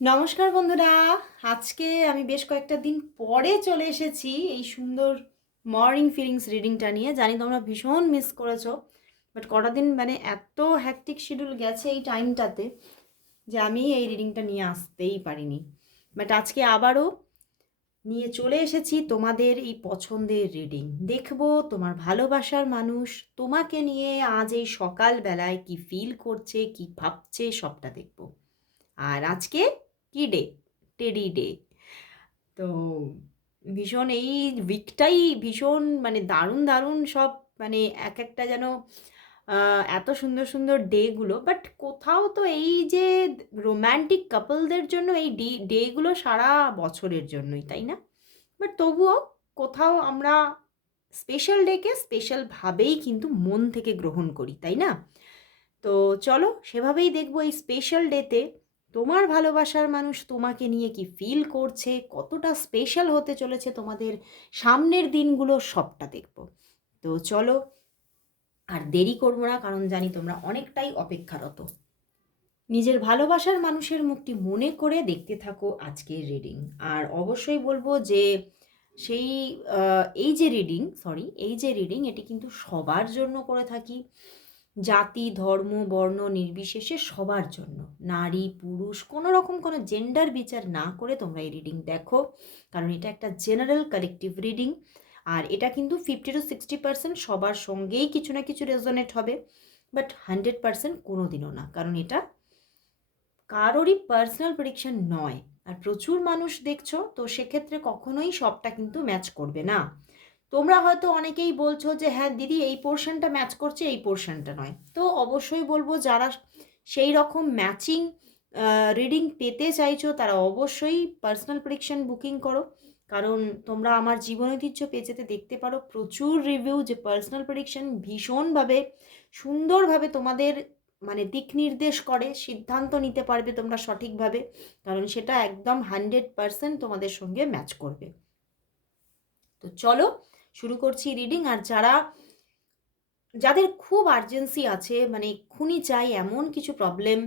নমস্কার বন্ধুরা। আজকে আমি বেশ কয়েকটা দিন পরে চলে এসেছি এই সুন্দর মর্নিং ফিলিংস রিডিংটা নিয়ে। জানি তোমরা ভীষণ মিস করেছ বাট কটা দিন মানে এত হ্যাকটিক শিডিউল গেছে এই টাইমটাতে যে আমি এই রিডিংটা নিয়ে আসতেই পারিনি। বাট আজকে আবারও নিয়ে চলে এসেছি তোমাদের এই পছন্দের রিডিং দেখব তোমার ভালোবাসার মানুষ তোমাকে নিয়ে আজ এই সকালবেলায় কি ফিল করছে, কি ভাবছে, সবটা দেখব। আর আজকে কি ডে টেডি ডে তো ভীষণ এই উইকটাই ভীষণ মানে দারুণ দারুণ সব মানে এক একটা যেন এত সুন্দর সুন্দর ডেগুলো বাট কোথাও তো এই যে রোম্যান্টিক কাপলদের জন্য এই ডে ডেগুলো সারা বছরের জন্যই, তাই না? বাট তবুও কোথাও আমরা স্পেশাল ডেকে স্পেশালভাবেই কিন্তু মন থেকে গ্রহণ করি, তাই না? তো চলো সেভাবেই দেখব এই স্পেশাল ডেতে তোমার ভালোবাসার মানুষ তোমাকে নিয়ে কি ফিল করছে? কতটা স্পেশাল হতে চলেছে তোমাদের সামনের দিনগুলো সবটা দেখব। তো চলো, আর দেরি করব না, কারণ জানি তোমরা অনেকটাই অপেক্ষারত। নিজের ভালোবাসার মানুষের মুখটি মনে করে দেখতে থাকো আজকের রিডিং আর অবশ্যই বলব যে সেই এই যে রিডিং সরি এই যে রিডিং এটি কিন্তু সবার জন্য করে থাকি। জাতি, ধর্ম, বর্ণ নির্বিশেষে সবার জন্য। নারী, পুরুষ কোনো রকম কোনো জেন্ডার বিচার না করে তোমরা এই রিডিং দেখো। কারণ এটা একটা জেনারেল কালেকটিভ রিডিং আর এটা কিন্তু ফিফটি টু সিক্সটি পার্সেন্ট সবার সঙ্গেই কিছু না কিছু রেজনেট হবে। বাট হান্ড্রেড পার্সেন্ট কোনো দিনও না। কারণ এটা কারোরই পার্সোনাল প্রেডিকশন নয়। আর প্রচুর মানুষ দেখছ, তো সেক্ষেত্রে কখনোই সবটা কিন্তু ম্যাচ করবে না। তোমরা হয়তো অনেকেই বলছো যে হ্যাঁ দিদি, এই পোর্শনটা ম্যাচ করছে, এই পোর্শনটা নয়। তো অবশ্যই বলব, যারা সেই রকম ম্যাচিং রিডিং পেতে চাইছো, তারা অবশ্যই পার্সোনাল প্রেডিকশন বুকিং করো। কারণ তোমরা আমার জীবন ঐতিহ্য পেজেতে দেখতে পারো, প্রচুর রিভিউ যে পার্সোনাল প্রেডিকশন ভীষণভাবে সুন্দরভাবে তোমাদের মানে দিক নির্দেশ করে, সিদ্ধান্ত নিতে পারবে তোমরা সঠিকভাবে, কারণ সেটা একদম হান্ড্রেড পারসেন্ট তোমাদের সঙ্গে ম্যাচ করবে। তো চলো শুরু করছি রিডিং আর যারা, যাদের খুব আর্জেন্সি আছে মানে এক্ষুনি চাই এমন কিছু প্রবলেম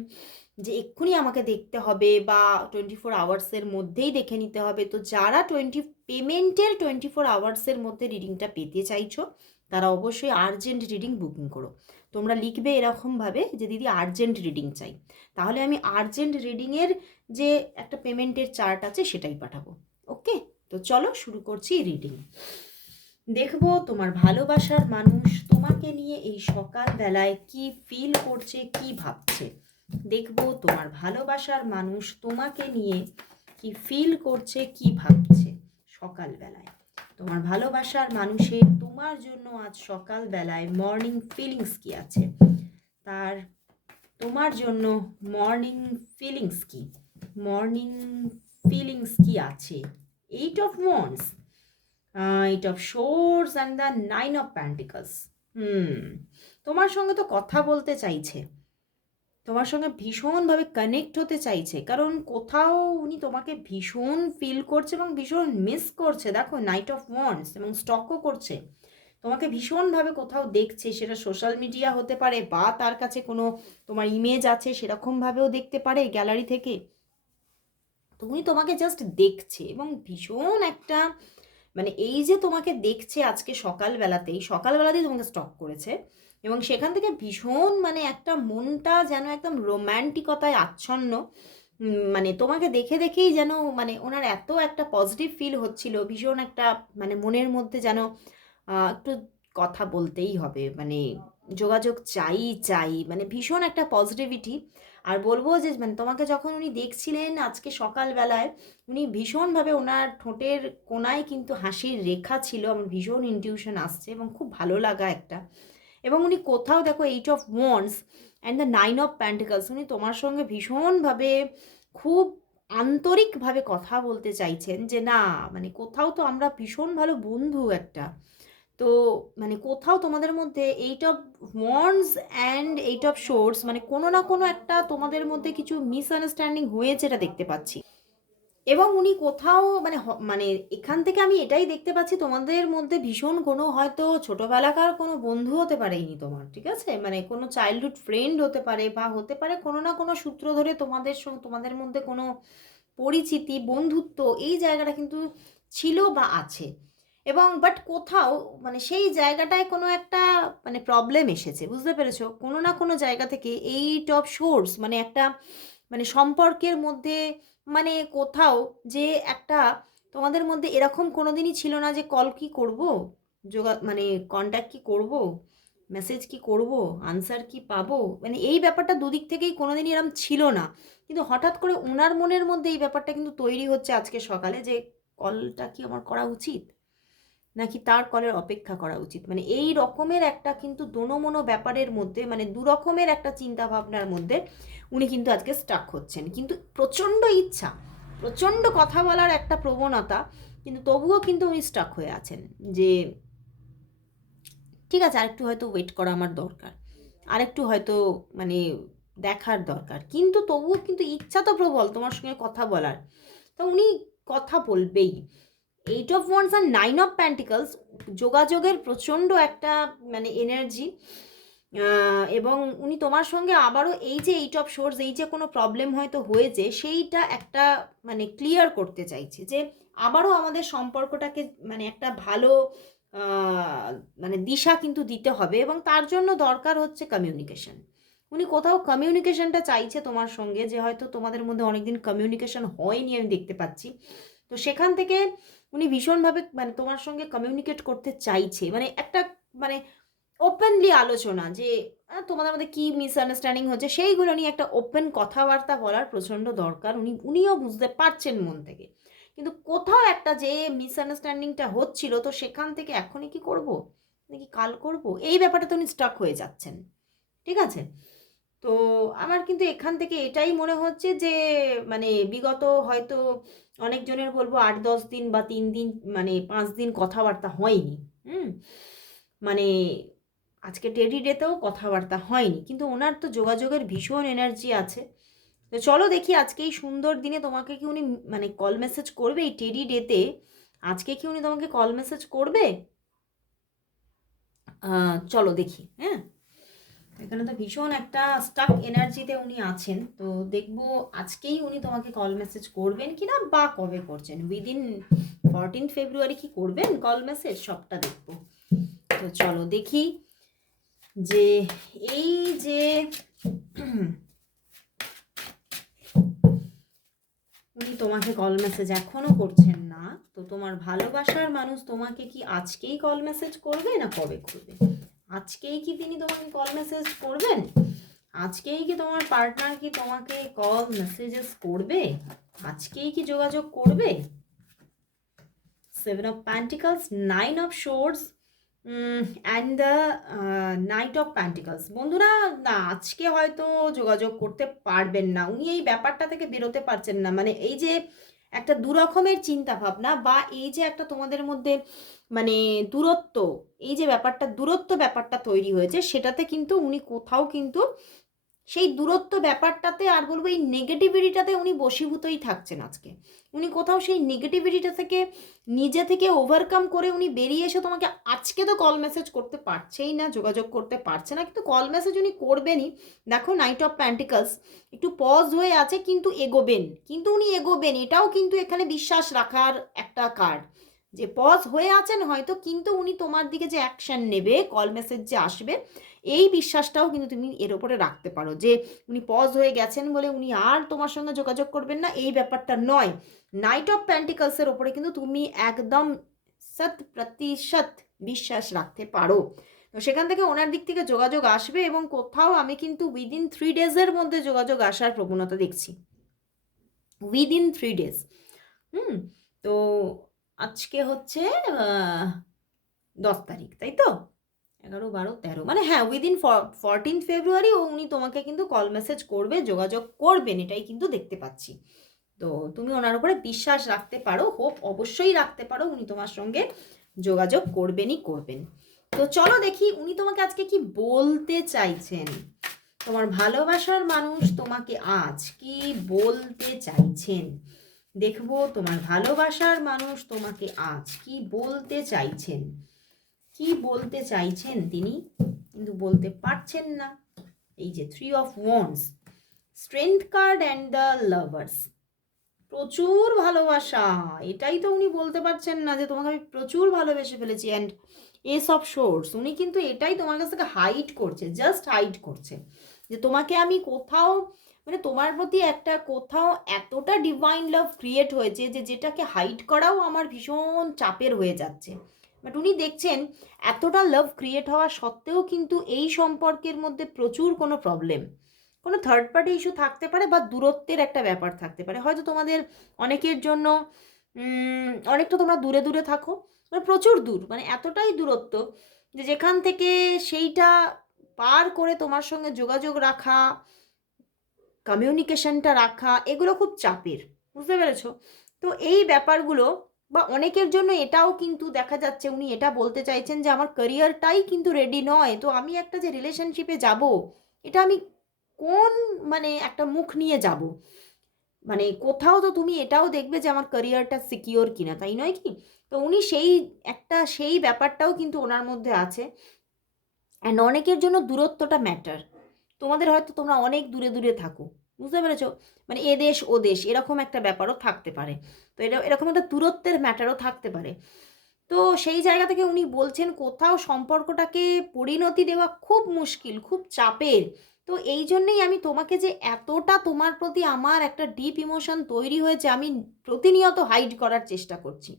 যে এক্ষুনি আমাকে দেখতে হবে বা টোয়েন্টি ফোর আওয়ার্সের মধ্যেই দেখে নিতে হবে। তো যারা টোয়েন্টি পেমেন্টের টোয়েন্টি ফোর আওয়ার্সের মধ্যে রিডিংটা পেতে চাইছো, তারা অবশ্যই আর্জেন্ট রিডিং বুকিং করো। তোমরা লিখবে এরকমভাবে যে, দিদি আর্জেন্ট রিডিং চাই। তাহলে আমি আর্জেন্ট রিডিংয়ের যে একটা পেমেন্টের চার্ট আছে, সেটাই পাঠাবো। ওকে তো চলো শুরু করছি রিডিং দেখব তোমার ভালোবাসার মানুষ তোমাকে নিয়ে এই সকালবেলায় কি ফিল করছে, কি ভাবছে। দেখব তোমার ভালোবাসার মানুষ তোমাকে নিয়ে কি ফিল করছে, কি ভাবছে সকালবেলায়। তোমার ভালোবাসার মানুষের তোমার জন্য আজ সকালবেলায় মর্নিং ফিলিংস কি আছে? তার তোমার জন্য মর্নিং ফিলিংস কি? মর্নিং ফিলিংস কি আছে? Eight of wands eight of swords and the nine of pentacles hmm তোমার সঙ্গে তো কথা বলতে চাইছে। তোমার সঙ্গে ভীষণভাবে কানেক্ট হতে চাইছে। কারণ কোথাও উনি তোমাকে ভীষণ ফিল করছে এবং ভীষণ মিস করছে। দেখো নাইট অফ ওয়ান্স এবং স্টকও করছে। তোমাকে ভীষণভাবে কোথাও দেখছে। সেটা সোশ্যাল মিডিয়া হতে পারে বা তার কাছে কোনো তোমার ইমেজ আছে, সেরকমভাবেও দেখতে পারে গ্যালারি থেকে। তো উনি তোমাকে জাস্ট দেখছে এবং ভীষণ একটা মানে এই যে তোমাকে দেখছে আজকে সকালবেলাতেই সকালবেলাতেই তোমাকে স্টক করেছে এবং সেখান থেকে ভীষণ মানে একটা মনটা যেন একদম রোম্যান্টিকতায় আচ্ছন্ন মানে তোমাকে দেখে দেখেই যেন মানে ওনার এত একটা পজিটিভ ফিল হচ্ছিল, ভীষণ একটা মানে মনের মধ্যে যেন একটু কথা বলতেই হবে মানে যোগাযোগ চাই চাই মানে ভীষণ একটা পজিটিভিটি আর বলব যে মানে তোমাকে যখন উনি দেখছিলেন আজকে সকালবেলায়, উনি ভীষণভাবে ওনার ঠোঁটের কোনায় কিন্তু হাসির রেখা ছিল। আমার ভীষণ ইনটিউশন আসছে এবং খুব ভালো লাগা একটা। এবং উনি কোথাও দেখো eight of wands and the nine of pentacles উনি তোমার সঙ্গে ভীষণভাবে খুব আন্তরিকভাবে কথা বলতে চাইছেন যে, না মানে কোথাও তো আমরা ভীষণ ভালো বন্ধু একটা। তো মানে কোথাও তোমাদের মধ্যে eight of wands and eight of swords মানে কোনো না কোনো একটা তোমাদের মধ্যে কিছু মিসআন্ডারস্ট্যান্ডিং হয়েছে এটা দেখতে পাচ্ছি। এবং উনি কোথাও মানে মানে এখান থেকে আমি এটাই দেখতে পাচ্ছি তোমাদের মধ্যে ভীষণ কোনো হয়তো ছোটোবেলাকার কোনো বন্ধু হতে পারে ইনি তোমার, ঠিক আছে? মানে কোনো চাইল্ডহুড ফ্রেন্ড হতে পারে বা হতে পারে কোনো না কোনো সূত্র ধরে তোমাদের তোমাদের মধ্যে কোনো পরিচিতি, বন্ধুত্ব এই জায়গাটা কিন্তু ছিল বা আছে। এবং বাট কোথাও মানে সেই জায়গাটায় কোনো একটা মানে প্রবলেম এসেছে, বুঝতে পেরেছ? কোনো না কোনো জায়গা থেকে এইট অফ সোর্স মানে একটা মানে সম্পর্কের মধ্যে মানে কোথাও যে একটা তোমাদের মধ্যে এরকম কোনো দিনই ছিল না যে কল কি করব? যোগা মানে কন্ট্যাক্ট কি করব? মেসেজ কি করব? আনসার কি পাবো? মানে এই ব্যাপারটা দুদিক থেকেই কোনো দিনই এরকম ছিল না। কিন্তু হঠাৎ করে ওনার মনের মধ্যে এই ব্যাপারটা কিন্তু তৈরি হচ্ছে আজকে সকালে যে কলটা কি আমার করা উচিত? নাকি তার কলের অপেক্ষা করা উচিত? মানে এই রকমের একটা কিন্তু দোনোমনো ব্যাপারের মধ্যে মানে দু রকমের একটা চিন্তা ভাবনার মধ্যে উনি কিন্তু আজকে স্টাক হচ্ছেন। কিন্তু প্রচণ্ড ইচ্ছা, প্রচণ্ড কথা বলার একটা প্রবণতা, কিন্তু তবুও কিন্তু উনি স্টাক হয়ে আছেন যে, ঠিক আছে, আরেকটু হয়তো ওয়েট করা আমার দরকার, আরেকটু হয়তো মানে দেখার দরকার। কিন্তু তবুও কিন্তু ইচ্ছা তো প্রবল তোমার সঙ্গে কথা বলার। তো উনি কথা বলবেই। এইট অফ ওয়ান্স আর নাইন অফ প্যান্টিকলস যোগাযোগের প্রচণ্ড একটা মানে এনার্জি এবং উনি তোমার সঙ্গে আবারও এই যে এইট অফ সোর্স এই যে কোনো প্রবলেম হয়তো হয়েছে, সেইটা একটা মানে ক্লিয়ার করতে চাইছে যে আবারও আমাদের সম্পর্কটাকে মানে একটা ভালো মানে দিশা কিন্তু দিতে হবে এবং তার জন্য দরকার হচ্ছে কমিউনিকেশন উনি কোথাও কমিউনিকেশনটা চাইছে তোমার সঙ্গে যে হয়তো তোমাদের মধ্যে অনেকদিন কমিউনিকেশন হয়নি আমি দেখতে পাচ্ছি। তো সেখান থেকে উনি ভীষণভাবে মানে তোমার সঙ্গে কমিউনিকেট করতে চাইছে। মানে একটা মানে ওপেনলি আলোচনা যে তোমাদের মধ্যে কী মিসআন্ডারস্ট্যান্ডিং হচ্ছে, সেইগুলো নিয়ে একটা ওপেন কথাবার্তা বলার প্রচণ্ড দরকার। উনি, উনিও বুঝতে পারছেন মন থেকে। কিন্তু কোথাও একটা যে মিসআন্ডারস্ট্যান্ডিংটা হচ্ছিল, তো সেখান থেকে এখনই কি করব? নাকি কাল করব? এই ব্যাপারটা তো উনি স্টাক হয়ে যাচ্ছেন। ঠিক আছে? তো আমার কিন্তু এখান থেকে এটাই মনে হচ্ছে যে মানে বিগত হয়তো অনেকজনের বলব আট, দশ দিন বা তিন দিন মানে পাঁচ দিন কথাবার্তা হয়নি, হুম? মানে আজকে টেডি ডেতেও কথাবার্তা হয়নি, কিন্তু ওনার তো যোগাযোগের ভীষণ এনার্জি আছে। তো চলো দেখি আজকে এই সুন্দর দিনে তোমাকে কি উনি মানে কল মেসেজ করবে এই টেডি ডেতে আজকে কি উনি তোমাকে কল মেসেজ করবে? চলো দেখি হ্যাঁ? এখানে তো ভীষণ একটা স্টাক এনার্জিতে উনি আছেন। তো দেখব আজকেই উনি তোমাকে কল মেসেজ করবেন কি না বা কবে করছেন। উইদিন ফরটিন ফেব্রুয়ারি কি করবেন কল মেসেজ সবটা দেখব। তো চলো দেখি যে এই যে উনি তোমাকে কল মেসেজ এখনও করছেন না। তো তোমার ভালোবাসার মানুষ তোমাকে কি আজকেই কল মেসেজ করবে না কবে করবে? আজকেই কি তিনি তোমাকে কল মেসেজ করবেন? আজকেই কি তোমার পার্টনার কি তোমাকে কল মেসেজেস করবে? আজকেই কি যোগাযোগ করবে? Seven of pentacles nine of swords and the knight of pentacles বন্ধুরা, না, আজকে হয়তো যোগাযোগ করতে পারবেন না। উনি এই ব্যাপারটা থেকে বেরোতে পারছেন না। মানে এই যে একটা দুরকমের চিন্তা ভাবনা বা এই যে একটা তোমাদের মধ্যে মানে দূরত্ব, এই যে ব্যাপারটা, দূরত্ব ব্যাপারটা তৈরি হয়েছে, সেটাতে কিন্তু উনি কোথাও কিন্তু সেই দূরত্ব ব্যাপারটাতে আর বলব এই নেগেটিভিটিটাতে উনি বশীভূতই থাকছেন আজকে। উনি কোথাও সেই নেগেটিভিটিটা থেকে, নিজে থেকে ওভারকাম করে উনি বেরিয়ে এসে তোমাকে আজকে তো কল মেসেজ করতে পারছেই না, যোগাযোগ করতে পারছে না, কিন্তু কল মেসেজ উনি করবেনই। দেখো নাইট অফ প্যান্টিকলস একটু পজ হয়ে আছে, কিন্তু এগোবেন, কিন্তু উনি এগোবেন, এটাও কিন্তু এখানে বিশ্বাস রাখার একটা কার্ড যে পজ হয়ে আছেন হয়তো, কিন্তু উনি তোমার দিকে যে অ্যাকশন নেবে কল মেসেজ যে আসবে, এই বিশ্বাসটাও কিন্তু তুমি এর ওপরে রাখতে পারো। যে উনি পজ হয়ে গেছেন বলে উনি আর তোমার সঙ্গে যোগাযোগ করবেন না, এই ব্যাপারটা নয়। নাইট অফ প্যান্টিকলসের ওপরে কিন্তু তুমি একদম শত প্রতিশত বিশ্বাস রাখতে পারো। তো সেখান থেকে ওনার দিক থেকে যোগাযোগ আসবে এবং কোথাও আমি কিন্তু উইদিন থ্রি ডেজের মধ্যে যোগাযোগ আসার প্রবণতা দেখছি। Within three days hmm? তো আজকে হচ্ছে দশ তারিখ, তাই তো? এগারো, বারো, তেরো। মানে হ্যাঁ উইদিন ফরটিন ফেব্রুয়ারি উনি তোমাকে কিন্তু কল মেসেজ করবে, যোগাযোগ করবেন, এটাই কিন্তু দেখতে পাচ্ছি। তো তুমি ওনার উপরে বিশ্বাস রাখতে পারো হোপ অবশ্যই রাখতে পারো, উনি তোমার সঙ্গে যোগাযোগ করবেনই করবেন। তো চলো দেখি, উনি তোমাকে আজকে কি বলতে চাইছেন? তোমার ভালোবাসার মানুষ তোমাকে আজ কি বলতে চাইছেন? দেখব তোমার ভালোবাসার মানুষ তোমাকে আজ কি বলতে চাইছেন? কি বলতে চাইছেন তিনি? কিন্তু বলতে পারছেন না। এই যে three of wands strength card and the lovers প্রচুর ভালোবাসা। এটাই তো উনি বলতে পারছেন না যে তোমাকে আমি প্রচুর ভালোবেসে ফেলেছি। অ্যান্ড এস অফ সোর্স উনি কিন্তু এটাই তোমার কাছ থেকে হাইড করছে জাস্ট হাইড করছে। যে তোমাকে আমি কোথাও মানে তোমার প্রতি একটা কোথাও এতটা ডিভাইন লাভ ক্রিয়েট হয়েছে যে যেটাকে হাইড করাও আমার ভীষণ চাপের হয়ে যাচ্ছে। বাট উনি দেখছেন, এতটা লাভ ক্রিয়েট হওয়া সত্ত্বেও কিন্তু এই সম্পর্কের মধ্যে প্রচুর কোনো প্রবলেম কোনো থার্ড পার্টি ইস্যু থাকতে পারে বা দূরত্বের একটা ব্যাপার থাকতে পারে। হয়তো তোমাদের অনেকের জন্য অনেকটা তোমরা দূরে দূরে থাকো মানে প্রচুর দূর মানে এতটাই দূরত্ব যে যেখান থেকে সেইটা পার করে তোমার সঙ্গে যোগাযোগ রাখা কমিউনিকেশনটা রাখা, এগুলো খুব চাপের, বুঝতে পেরেছ? তো এই ব্যাপারগুলো, বা অনেকের জন্য এটাও কিন্তু দেখা যাচ্ছে, উনি এটা বলতে চাইছেন যে, আমার ক্যারিয়ারটাই কিন্তু রেডি নয়, তো আমি একটা যে রিলেশনশিপে যাব, এটা আমি কোন মানে একটা মুখ নিয়ে যাব? মানে কোথাও তো তুমি এটাও দেখবে যে, আমার ক্যারিয়ারটা সিকিওর কিনা তাই নয় কি? তো উনি সেই একটা, সেই ব্যাপারটাও কিন্তু ওনার মধ্যে আছে। অ্যান্ড অনেকের জন্য দূরত্বটা ম্যাটার তোমাদের হয়তো তোমরা অনেক দূরে দূরে থাকো। বুঝতে পেরেছ? মানে এ দেশ, ও দেশ, এরকম একটা ব্যাপারও থাকতে পারে। তো এটা, এরকম একটা দূরত্বের ম্যাটারও থাকতে পারে। তো সেই জায়গা থেকে উনি বলছেন, কোথাও সম্পর্কটাকে পরিণতি দেওয়া খুব মুশকিল, খুব চাপের। তো এই জন্যেই আমি তোমাকে যে এতটা তোমার প্রতি আমার একটা ডিপ ইমোশন তৈরি হয়েছে, আমি প্রতিনিয়ত হাইড করার চেষ্টা করছি।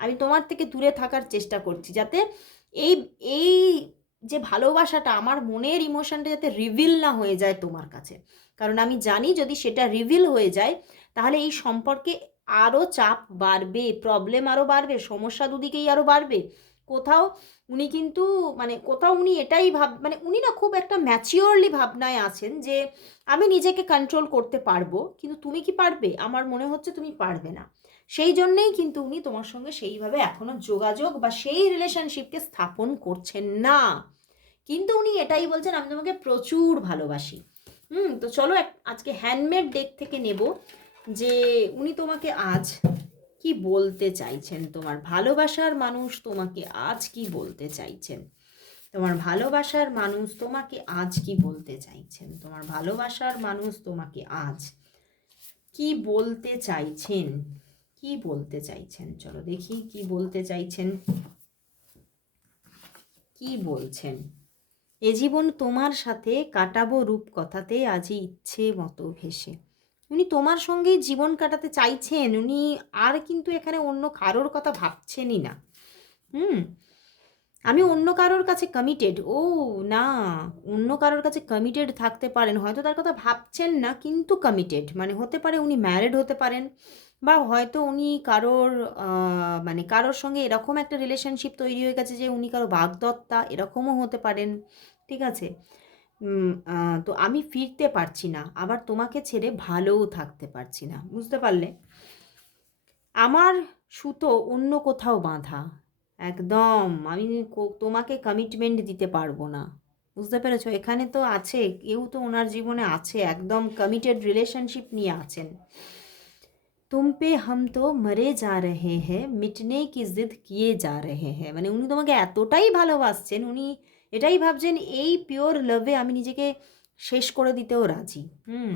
আমি তোমার থেকে দূরে থাকার চেষ্টা করছি, যাতে এই এই যে ভালোবাসাটা আমার মনের ইমোশনটা যাতে রিভিল না হয়ে যায় তোমার কাছে। কারণ আমি জানি যদি সেটা রিভিল হয়ে যায়, তাহলে এই সম্পর্কে আরও চাপ বাড়বে প্রবলেম আরও বাড়বে, সমস্যা দুদিকেই আরও বাড়বে। কোথাও উনি কিন্তু মানে কোথাও উনি এটাই ভাব মানে উনি না খুব একটা ম্যাচিওরলি ভাবনায় আছেন যে আমি নিজেকে কন্ট্রোল করতে পারব, কিন্তু তুমি কি পারবে? আমার মনে হচ্ছে তুমি পারবে না। সেই জন্যেই কিন্তু উনি তোমার সঙ্গে সেইভাবে এখনও যোগাযোগ বা সেই রিলেশনশিপকে স্থাপন করছেন না। কিন্তু উনি এটাই বলছেন, আমি তোমাকে প্রচুর ভালোবাসি। হুম, তো চলো আজকে হ্যান্ডমেড ডেক থেকে নেব যে উনি তোমাকে আজ কি বলতে চাইছেন? তোমার ভালোবাসার মানুষ তোমাকে আজ কি বলতে চাইছেন? তোমার ভালোবাসার মানুষ তোমাকে আজ কি বলতে চাইছেন? তোমার ভালোবাসার মানুষ তোমাকে আজ কি বলতে চাইছেন? কি বলতে চাইছেন? চলো দেখি কি বলতে চাইছেন। কি বলছেন? এ জীবন তোমার সাথে কাটাবো রূপকথাতে আজই ইচ্ছে মতো ভেসে। উনি তোমার সঙ্গেই জীবন কাটাতে চাইছেন, উনি আর কিন্তু এখানে অন্য কারোর কথা ভাবছেনই না। হুম? আমি অন্য কারোর কাছে কমিটেড ও, না, অন্য কারোর কাছে কমিটেড থাকতে পারেন। হয়তো তার কথা ভাবছেন না, কিন্তু কমিটেড মানে হতে পারে উনি ম্যারিড হতে পারেন। বা হয়তো উনি কারোর মানে কারোর সঙ্গে এরকম একটা রিলেশনশিপ তৈরি হয়ে গেছে যে উনি কারও বাগদত্তা, এরকমও হতে পারেন, ঠিক আছে? তো আমি ফিরতে পারছি না, আবার তোমাকে ছেড়ে ভালোও থাকতে পারছি না, বুঝতে পারলে? আমার সুতো অন্য কোথাও বাঁধা, একদম, আমি তোমাকে কমিটমেন্ট দিতে পারব না, বুঝতে পেরেছ? এখানে তো আছে, কেউ তো ওনার জীবনে আছে, একদম কমিটেড রিলেশনশিপ নিয়ে আছেন। তুম পে হাম তো মরে যা রহে হ্যাঁ মিটনে কি জিদ কিয়ে যা রহে হ্যাঁ মানে উনি তোমাকে এতটাই ভালোবাসছেন, উনি এটাই ভাবছেন, এই পিওর লাভে আমি নিজেকে শেষ করে দিতেও রাজি। হুম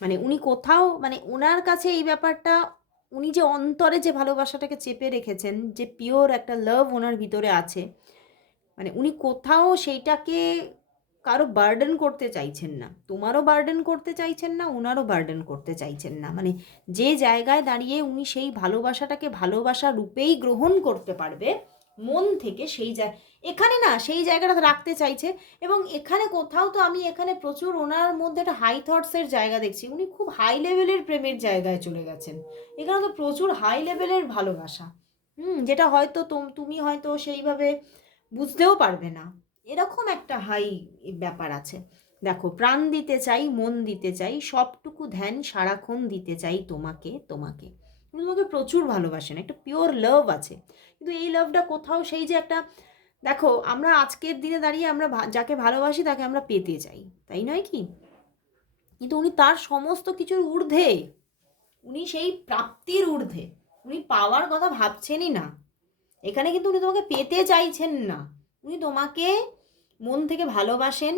মানে উনি কোথাও মানে ওনার কাছে এই ব্যাপারটা, উনি যে অন্তরে যে ভালোবাসাটাকে চেপে রেখেছেন, যে পিওর একটা লাভ ওনার ভিতরে আছে মানে উনি কোথাও সেইটাকে কারও বার্ডেন করতে চাইছেন না, তোমারও বার্ডেন করতে চাইছেন না ওনারও বার্ডেন করতে চাইছেন না। মানে যে জায়গায় দাঁড়িয়ে উনি সেই ভালোবাসাটাকে ভালোবাসা রূপেই গ্রহণ করতে পারবে, মন থেকে সেই জায়, এখানে না সেই জায়গাটা রাখতে চাইছে এবং এখানে কোথাও তো আমি এখানে প্রচুর ওনার মধ্যে একটা হাই থটসের জায়গা দেখছি, উনি খুব হাই লেভেলের প্রেমের জায়গায় চলে গেছেন। এখানে তো প্রচুর হাই লেভেলের ভালোবাসা। হুম, যেটা হয়তো তোম- তুমি হয়তো সেইভাবে বুঝতেও পারবে না। এরকম একটা হাই ব্যাপার আছে। দেখো, প্রাণ দিতে চাই, মন দিতে চাই, সবটুকু ধ্যান সারাক্ষণ দিতে চাই তোমাকে তোমাকে। তোমাকে প্রচুর ভালোবাসেন একটা পিওর লাভ আছে। কিন্তু এই লাভটা কোথাও সেই যে একটা, দেখো, আমরা আজকের দিনে দাঁড়িয়ে আমরা যাকে ভালোবাসি তাকে আমরা পেতে চাই, তাই নয় কি? কিন্তু উনি তার সমস্ত কিছুর ঊর্ধ্বে, উনি সেই প্রাপ্তির ঊর্ধ্বে, উনি পাওয়ার কথা ভাবছেনই না। এখানে কিন্তু উনি তোমাকে পেতে চাইছেন না। উনি তোমাকে মন থেকে ভালোবাসেন,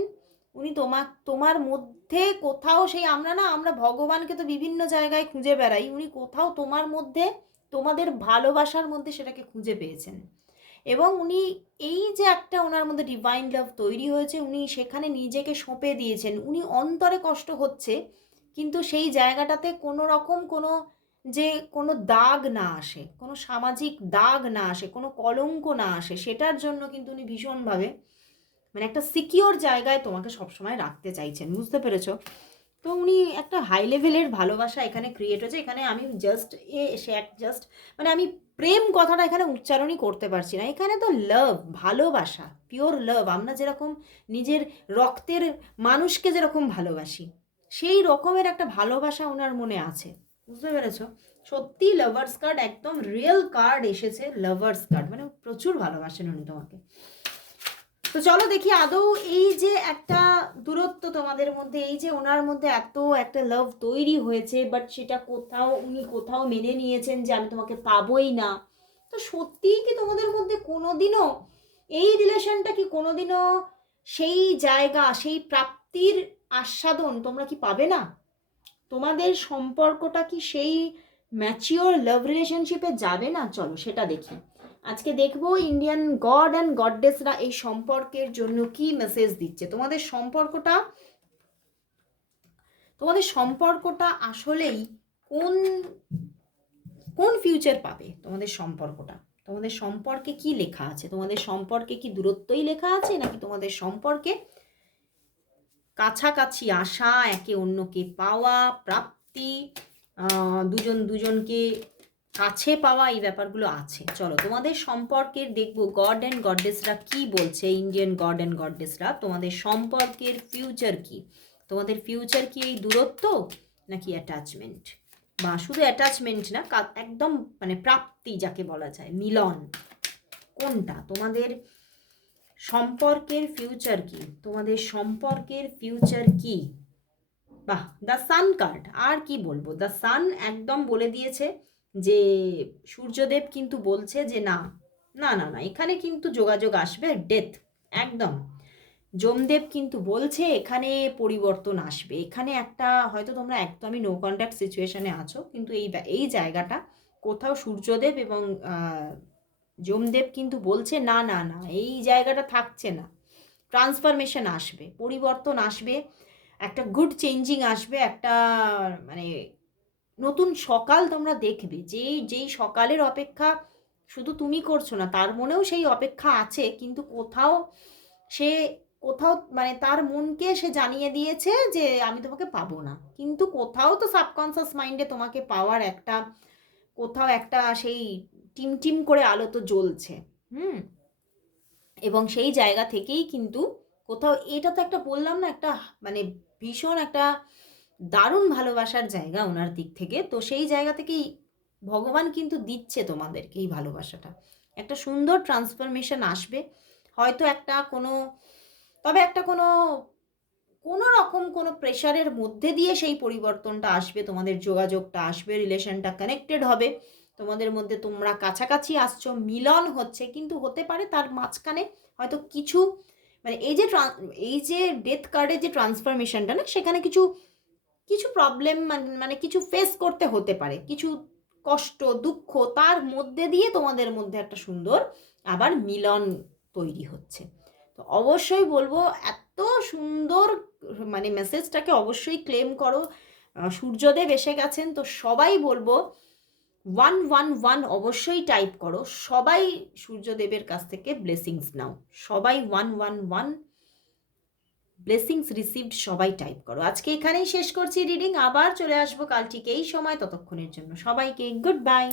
উনি তোমা তোমার মধ্যে কোথাও সেই আমরা না, আমরা ভগবানকে তো বিভিন্ন জায়গায় খুঁজে বেড়াই, উনি কোথাও তোমার মধ্যে, তোমাদের ভালোবাসার মধ্যে সেটাকে খুঁজে পেয়েছেন। এবং উনি এই যে একটা ওনার মধ্যে ডিভাইন লাভ তৈরি হয়েছে, উনি সেখানে নিজেকে সঁপে দিয়েছেন, উনি অন্তরে কষ্ট হচ্ছে, কিন্তু সেই জায়গাটাতে কোনো রকম কোনো যে কোনো দাগ না আসে, কোনো সামাজিক দাগ না আসে, কোনো কলঙ্ক না আসে, সেটার জন্য কিন্তু উনি ভীষণভাবে মানে একটা সিকিওর জায়গায় তোমাকে সবসময় রাখতে চাইছেন, বুঝতে পেরেছ? তো উনি একটা হাই লেভেলের ভালোবাসা এখানে ক্রিয়েট হয়েছে, এখানে আমি জাস্ট এ সে এক জাস্ট মানে আমি প্রেম কথাটা এখানে উচ্চারণই করতে পারছি না। এখানে তো লাভ ভালোবাসা পিওর লাভ আমরা যেরকম নিজের রক্তের মানুষকে যেরকম ভালোবাসি, সেই রকমের একটা ভালোবাসা ওনার মনে আছে, বুঝতে পেরেছ? সত্যি লাভার্স কার্ড একদম রিয়েল কার্ড এসেছে লাভার্স কার্ড মানে প্রচুর ভালোবাসেন উনি তোমাকে। তো চলো দেখি, আদৌ এই যে একটা দূরত্ব তোমাদের মধ্যে, এই যে ওনার মধ্যে এত একটা লাভ তৈরি হয়েছে বাট সেটা কোথাও, উনি কোথাও মেনে নিয়েছেন যে আমি তোমাকে পাবোই না। তো সত্যিই কি তোমাদের মধ্যে কোনোদিনও এই রিলেশনটা কি কোনোদিনও সেই জায়গা, সেই প্রাপ্তির আস্বাদন তোমরা কি পাবে না? তোমাদের সম্পর্কটা কি সেই ম্যাচিওর লাভ রিলেশনশিপে যাবে না? চলো সেটা দেখি। আজকে দেখব ইন্ডিয়ান গড অ্যান্ড গডডেসরা এই সম্পর্কের জন্য কি মেসেজ দিচ্ছে। তোমাদের সম্পর্কটা তোমাদের সম্পর্কটা আসলেই কোন কোন ফিউচার পাবে তোমাদের সম্পর্কটা? তোমাদের সম্পর্কে কি লেখা আছে? তোমাদের সম্পর্কে কি দূরত্বই লেখা আছে নাকি তোমাদের সম্পর্কে কাছাকাছি আসা, একে অন্যকে পাওয়া, প্রাপ্তি দুজন দুজনকে কাছে পাওয়া এই ব্যাপারগুলো আছে। চলো, তোমাদের সম্পর্কের দেখব গড অ্যান্ড গডডেসরা কি বলছে ইন্ডিয়ান গড অ্যান্ড গডডেসরা তোমাদের সম্পর্কের ফিউচার কি? তোমাদের ফিউচার কি এই দূরত্ব, নাকি অ্যাটাচমেন্ট বা শুধু অ্যাটাচমেন্ট না একদম মানে প্রাপ্তি যাকে বলা যায়, মিলন। কোনটা? তোমাদের সম্পর্কের ফিউচার কি? তোমাদের সম্পর্কের ফিউচার কি? বাহ দ্য সান কার্ড আর কি বলব? দ্য সান একদম বলে দিয়েছে যে সূর্যদেব কিন্তু বলছে যে না না না না, এখানে কিন্তু যোগাযোগ আসবে ডেথ একদম। যমদেব কিন্তু বলছে এখানে পরিবর্তন আসবে। এখানে একটা, হয়তো তোমরা একদমই নো কন্ট্যাক্ট সিচুয়েশানে আছো, কিন্তু এই এই জায়গাটা কোথাও সূর্যদেব এবং যমদেব কিন্তু বলছে না না না, এই জায়গাটা থাকছে না। ট্রান্সফরমেশন আসবে, পরিবর্তন আসবে, একটা গুড চেঞ্জিং আসবে, একটা মানে নতুন সকাল তোমরা দেখবে। যে যেই সকালের অপেক্ষা শুধু তুমি করছ না, তার মনেও সেই অপেক্ষা আছে, কিন্তু কোথাও সে, কোথাও মানে তার মনকে সে জানিয়ে দিয়েছে যে আমি তোমাকে পাবো না। কিন্তু কোথাও তো সাবকনসিয়াস মাইন্ডে তোমাকে পাওয়ার একটা, কোথাও একটা সেই টিম টিম করে আলো তো জ্বলছে। হুম? এবং সেই জায়গা থেকেই কিন্তু কোথাও, এটা তো একটা বললাম না, একটা মানে ভীষণ একটা দারুণ ভালোবাসার জায়গা ওনার দিক থেকে। তো সেই জায়গা থেকেই ভগবান কিন্তু দিচ্ছে তোমাদেরকে এই ভালোবাসাটা। একটা সুন্দর ট্রান্সফরমেশন আসবে। হয়তো একটা কোনো, তবে একটা কোনো কোনো রকম কোনো প্রেশারের মধ্যে দিয়ে সেই পরিবর্তনটা আসবে, তোমাদের যোগাযোগটা আসবে রিলেশনটা কানেক্টেড হবে। তোমাদের মধ্যে তোমরা কাছাকাছি আসছো, মিলন হচ্ছে, কিন্তু হতে পারে তার মাঝখানে হয়তো কিছু মানে এই যে এই যে ডেথ কার্ডের যে ট্রান্সফরমেশনটা না, সেখানে কিছু কিছু প্রবলেম মানে কিছু ফেস করতে হতে পারে। কিছু কষ্ট, দুঃখ তার মধ্যে দিয়ে তোমাদের মধ্যে একটা সুন্দর আবার মিলন তৈরি হচ্ছে। তো অবশ্যই বলব, এত সুন্দর মানে মেসেজটাকে অবশ্যই ক্লেম করো। সূর্যদেব এসে গেছেন, তো সবাই বলব ওয়ান ওয়ান ওয়ান অবশ্যই টাইপ করো। সবাই সূর্যদেবের কাছ থেকে ব্লেসিংস নাও। সবাই one one one blessings received সবাই টাইপ করো। আজকে এখানেই শেষ করছি রিডিং আবার চলে আসব কাল ঠিক এই সময়, ততক্ষণের জন্য সবাইকে গুড বাই